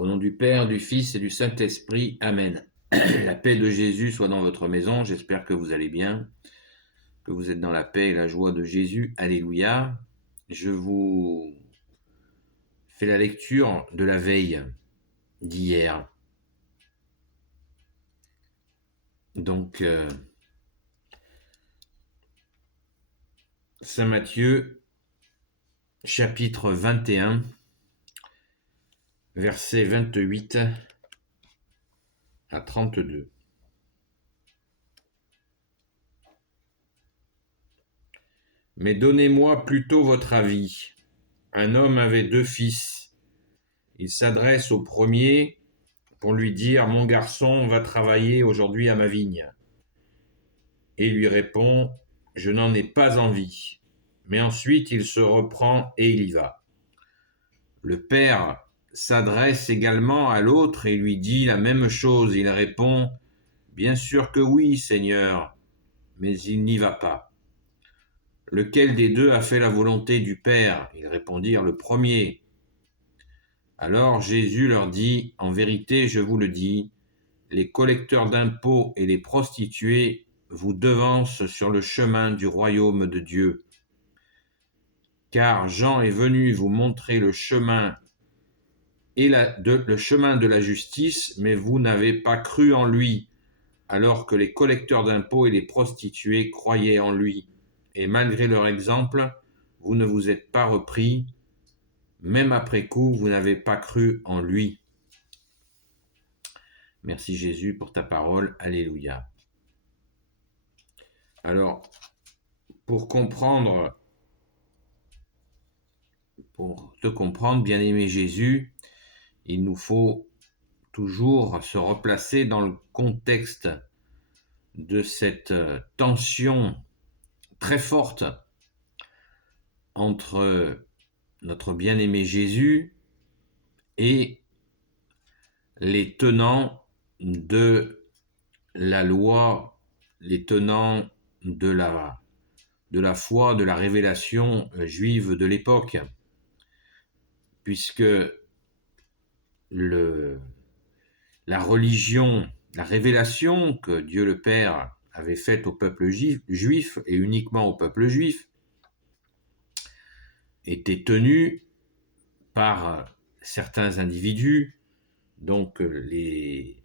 Au nom du Père, du Fils et du Saint-Esprit. Amen. La paix de Jésus soit dans votre maison. J'espère que vous allez bien, que vous êtes dans la paix et la joie de Jésus. Alléluia. Je vous fais la lecture de la veille d'hier. Donc, Saint Matthieu, chapitre 21, versets 28 à 32. Mais donnez-moi plutôt votre avis. Un homme avait 2 fils. Il s'adresse au premier pour lui dire « Mon garçon va travailler aujourd'hui à ma vigne ». Et il lui répond « Je n'en ai pas envie ». Mais ensuite il se reprend et il y va. Le père s'adresse également à l'autre et lui dit la même chose. Il répond « Bien sûr que oui, Seigneur », mais il n'y va pas. Lequel des deux a fait la volonté du Père ? Ils répondirent le premier. Alors Jésus leur dit, en vérité, je vous le dis, les collecteurs d'impôts et les prostituées vous devancent sur le chemin du royaume de Dieu. Car Jean est venu vous montrer le chemin le chemin de la justice, mais vous n'avez pas cru en lui, alors que les collecteurs d'impôts et les prostituées croyaient en lui. Et malgré leur exemple, vous ne vous êtes pas repris. Même après coup, vous n'avez pas cru en lui. Merci Jésus pour ta parole. Alléluia. Alors, pour te comprendre, bien-aimé Jésus, il nous faut toujours se replacer dans le contexte de cette tension très forte entre notre bien-aimé Jésus et les tenants de la loi, les tenants de la foi, de la révélation juive de l'époque, puisque la religion, la révélation que Dieu le Père avait faite au peuple juif et uniquement au peuple juif était tenue par certains individus, donc les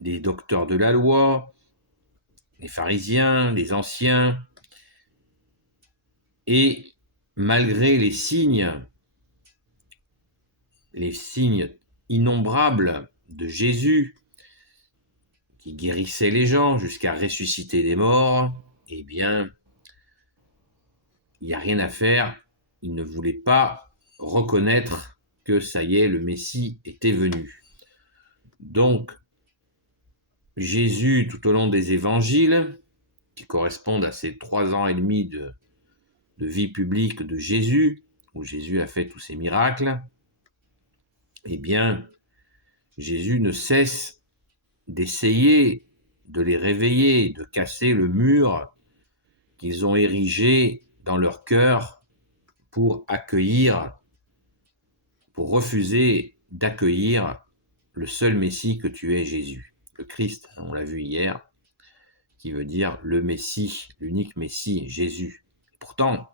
docteurs de la loi, les pharisiens, les anciens, et malgré les signes innombrables de Jésus, qui guérissait les gens jusqu'à ressusciter des morts, eh bien, il n'y a rien à faire. Il ne voulait pas reconnaître que ça y est, le Messie était venu. Donc, Jésus, tout au long des évangiles, qui correspondent à ces 3 ans et demi de vie publique de Jésus, où Jésus a fait tous ces miracles, eh bien, Jésus ne cesse d'essayer de les réveiller, de casser le mur qu'ils ont érigé dans leur cœur pour refuser d'accueillir le seul Messie que tu es, Jésus, le Christ, on l'a vu hier, qui veut dire le Messie, l'unique Messie, Jésus. Pourtant,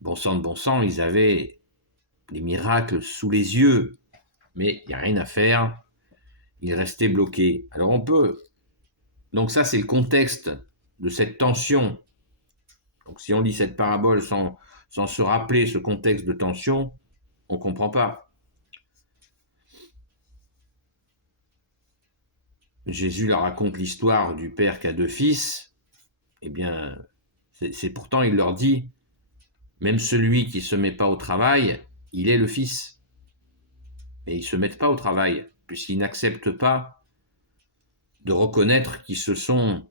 bon sang, ils avaient des miracles sous les yeux, mais il n'y a rien à faire, ils restaient bloqués. Alors donc ça c'est le contexte de cette tension. Donc si on lit cette parabole sans se rappeler ce contexte de tension, on ne comprend pas. Jésus leur raconte l'histoire du père qui a 2 fils. Eh bien, c'est pourtant, il leur dit, même celui qui ne se met pas au travail, il est le fils. Mais ils ne se mettent pas au travail, puisqu'ils n'acceptent pas de reconnaître qu'ils se sont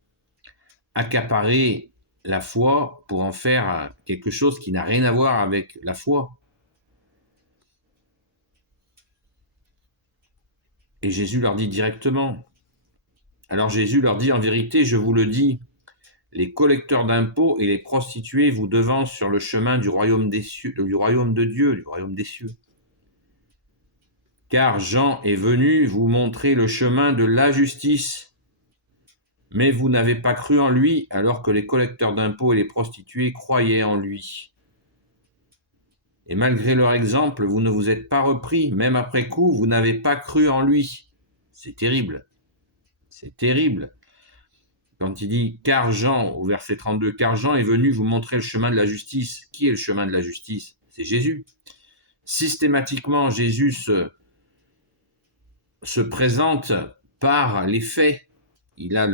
accaparés la foi pour en faire quelque chose qui n'a rien à voir avec la foi. Et Jésus leur dit directement. Alors Jésus leur dit, en vérité, je vous le dis, les collecteurs d'impôts et les prostituées vous devancent sur le chemin du royaume des cieux, du royaume de Dieu, du royaume des cieux. car Jean est venu vous montrer le chemin de la justice. Mais vous n'avez pas cru en lui, alors que les collecteurs d'impôts et les prostituées croyaient en lui. Et malgré leur exemple, vous ne vous êtes pas repris, même après coup, vous n'avez pas cru en lui. C'est terrible. C'est terrible. Quand il dit « car Jean » au verset 32, « car Jean est venu vous montrer le chemin de la justice ». Qui est le chemin de la justice? C'est Jésus. Systématiquement, Jésus se présente par les faits. Il a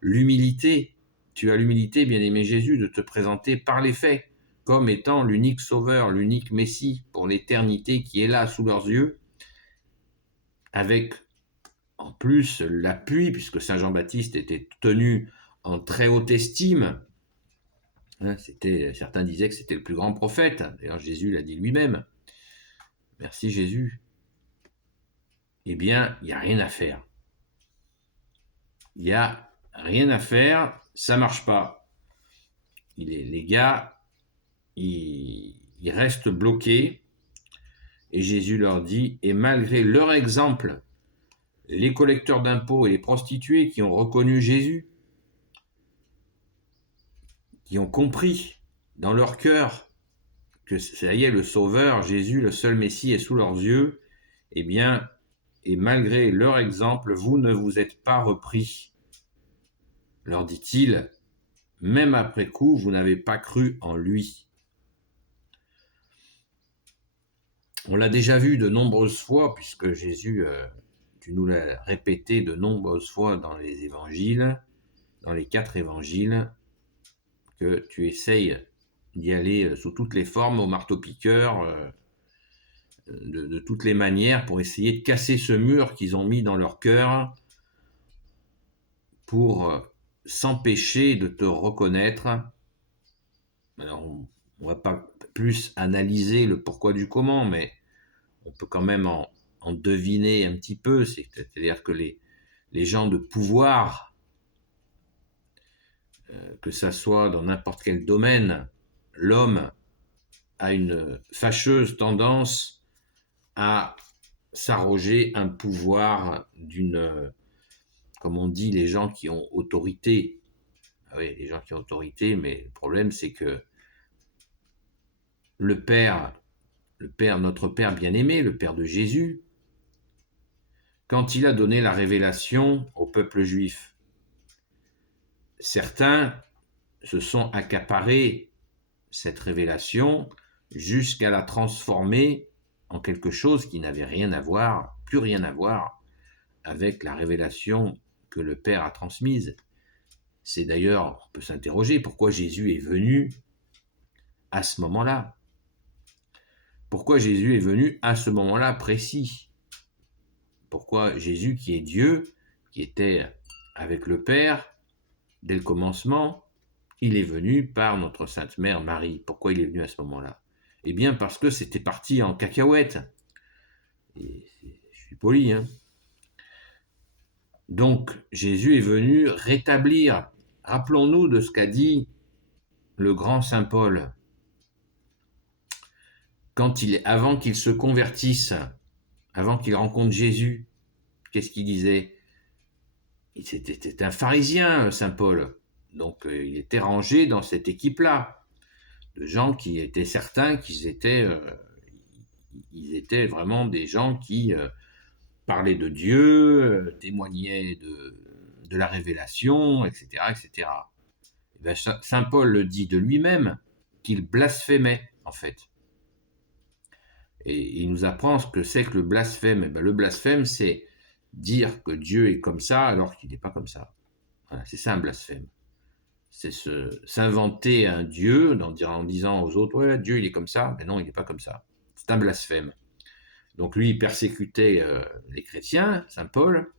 l'humilité. Tu as l'humilité, bien-aimé Jésus, de te présenter par les faits, comme étant l'unique sauveur, l'unique Messie pour l'éternité qui est là sous leurs yeux, avec en plus l'appui, puisque Saint Jean-Baptiste était tenu en très haute estime. Certains disaient que c'était le plus grand prophète. D'ailleurs, Jésus l'a dit lui-même. Merci Jésus. Eh bien, il n'y a rien à faire. Il n'y a rien à faire, ça ne marche pas. Les gars, ils restent bloqués. Et Jésus leur dit, et malgré leur exemple, les collecteurs d'impôts et les prostituées qui ont reconnu Jésus, qui ont compris dans leur cœur que ça y est, le Sauveur, Jésus, le seul Messie est sous leurs yeux, eh bien, et malgré leur exemple, vous ne vous êtes pas repris, leur dit-il, même après coup, vous n'avez pas cru en lui. On l'a déjà vu de nombreuses fois, puisque Jésus, tu nous l'as répété de nombreuses fois dans les évangiles, dans les 4 évangiles, que tu essayes d'y aller sous toutes les formes, au marteau-piqueur, de toutes les manières, pour essayer de casser ce mur qu'ils ont mis dans leur cœur, pour s'empêcher de te reconnaître. Alors, on ne va pas plus analyser le pourquoi du comment, mais on peut quand même en deviner un petit peu. C'est-à-dire que les gens de pouvoir, que ça soit dans n'importe quel domaine, l'homme a une fâcheuse tendance à s'arroger un pouvoir comme on dit, les gens qui ont autorité. Ah oui, les gens qui ont autorité, mais le problème c'est que le Père, notre Père bien-aimé, le Père de Jésus, quand il a donné la révélation au peuple juif, certains se sont accaparés cette révélation jusqu'à la transformer en quelque chose qui n'avait rien à voir, plus rien à voir avec la révélation que le Père a transmise. C'est d'ailleurs, on peut s'interroger, pourquoi Jésus est venu à ce moment-là? Pourquoi Jésus est venu à ce moment-là précis? Pourquoi Jésus, qui est Dieu, qui était avec le Père dès le commencement, il est venu par notre Sainte Mère Marie? Pourquoi il est venu à ce moment-là? Eh bien parce que c'était parti en cacahuète. Et je suis poli, hein. Donc Jésus est venu rétablir. Rappelons-nous de ce qu'a dit le grand Saint Paul. Avant qu'il se convertisse, avant qu'il rencontre Jésus, qu'est-ce qu'il disait? C'était un pharisien, Saint Paul. Donc il était rangé dans cette équipe-là, de gens qui étaient certains qu'ils étaient, ils étaient vraiment des gens qui parlaient de Dieu, témoignaient de la révélation, etc. etc. Et bien, Saint Paul le dit de lui-même, qu'il blasphémait, en fait. Et il nous apprend ce que c'est que le blasphème. Et bien, le blasphème, c'est dire que Dieu est comme ça alors qu'il n'est pas comme ça. Voilà, c'est ça un blasphème. C'est s'inventer un Dieu en disant aux autres, ouais, Dieu il est comme ça, mais non, il n'est pas comme ça. C'est un blasphème. Donc lui, il persécutait les chrétiens, Saint Paul,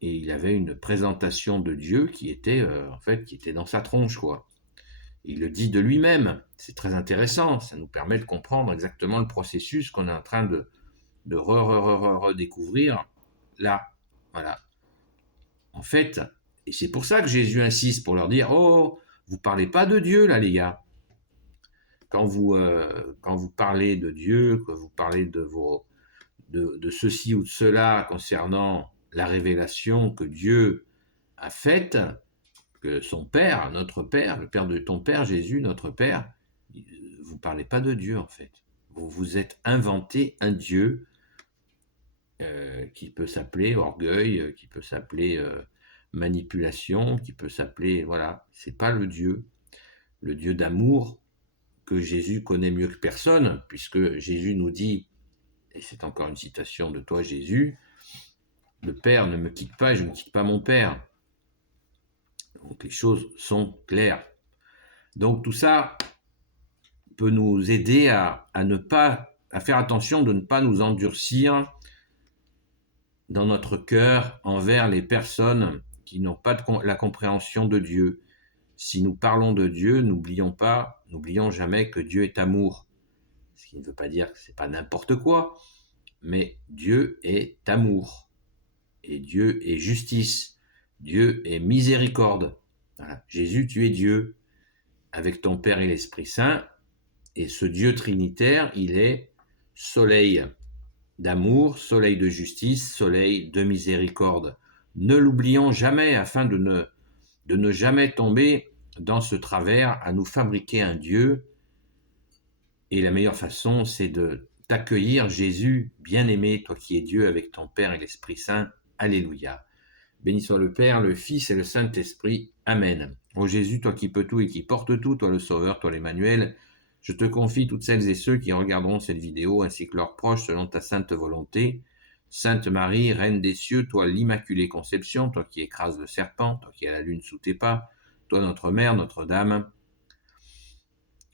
et il avait une présentation de Dieu qui était qui était dans sa tronche, quoi. Il le dit de lui-même. C'est très intéressant. Ça nous permet de comprendre exactement le processus qu'on est en train de redécouvrir là. Voilà. En fait, et c'est pour ça que Jésus insiste pour leur dire, oh, vous parlez pas de Dieu là, les gars. Quand vous parlez de Dieu, que vous parlez de de ceci ou de cela concernant la révélation que Dieu a faite, que son Père, notre Père, le Père de ton Père, Jésus, notre Père, vous ne parlez pas de Dieu en fait. Vous vous êtes inventé un Dieu qui peut s'appeler orgueil, qui peut s'appeler manipulation, qui peut s'appeler, voilà, c'est pas le Dieu d'amour que Jésus connaît mieux que personne, puisque Jésus nous dit, et c'est encore une citation de toi Jésus, le Père ne me quitte pas et je ne quitte pas mon Père. Donc les choses sont claires. Donc tout ça peut nous aider à faire attention de ne pas nous endurcir dans notre cœur envers les personnes qui n'ont pas la compréhension de Dieu. Si nous parlons de Dieu, n'oublions jamais que Dieu est amour. Ce qui ne veut pas dire que c'est pas n'importe quoi, mais Dieu est amour. Et Dieu est justice. Dieu est miséricorde. Voilà. Jésus, tu es Dieu, avec ton Père et l'Esprit Saint. Et ce Dieu trinitaire, il est soleil d'amour, soleil de justice, soleil de miséricorde. Ne l'oublions jamais afin de ne jamais tomber dans ce travers à nous fabriquer un Dieu. Et la meilleure façon, c'est de t'accueillir, Jésus, bien-aimé, toi qui es Dieu avec ton Père et l'Esprit Saint. Alléluia. Béni soit le Père, le Fils et le Saint-Esprit. Amen. Ô Jésus, toi qui peux tout et qui portes tout, toi le Sauveur, toi l'Emmanuel, je te confie toutes celles et ceux qui regarderont cette vidéo, ainsi que leurs proches, selon ta sainte volonté. Sainte Marie, Reine des cieux, toi l'Immaculée Conception, toi qui écrases le serpent, toi qui as la lune sous tes pas, toi notre Mère, Notre-Dame.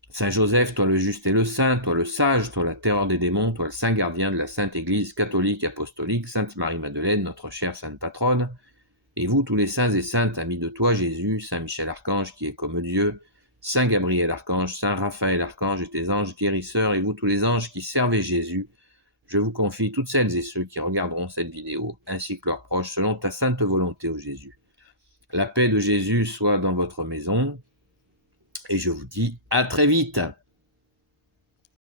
Saint Joseph, toi le juste et le saint, toi le sage, toi la terreur des démons, toi le saint gardien de la Sainte Église catholique apostolique, Sainte Marie-Madeleine, notre chère Sainte Patronne, et vous tous les saints et saintes amis de toi, Jésus, Saint Michel Archange qui est comme Dieu, Saint Gabriel Archange, Saint Raphaël Archange et tes anges guérisseurs, et vous tous les anges qui servez Jésus, je vous confie toutes celles et ceux qui regarderont cette vidéo, ainsi que leurs proches, selon ta sainte volonté, ô Jésus. La paix de Jésus soit dans votre maison, et je vous dis à très vite.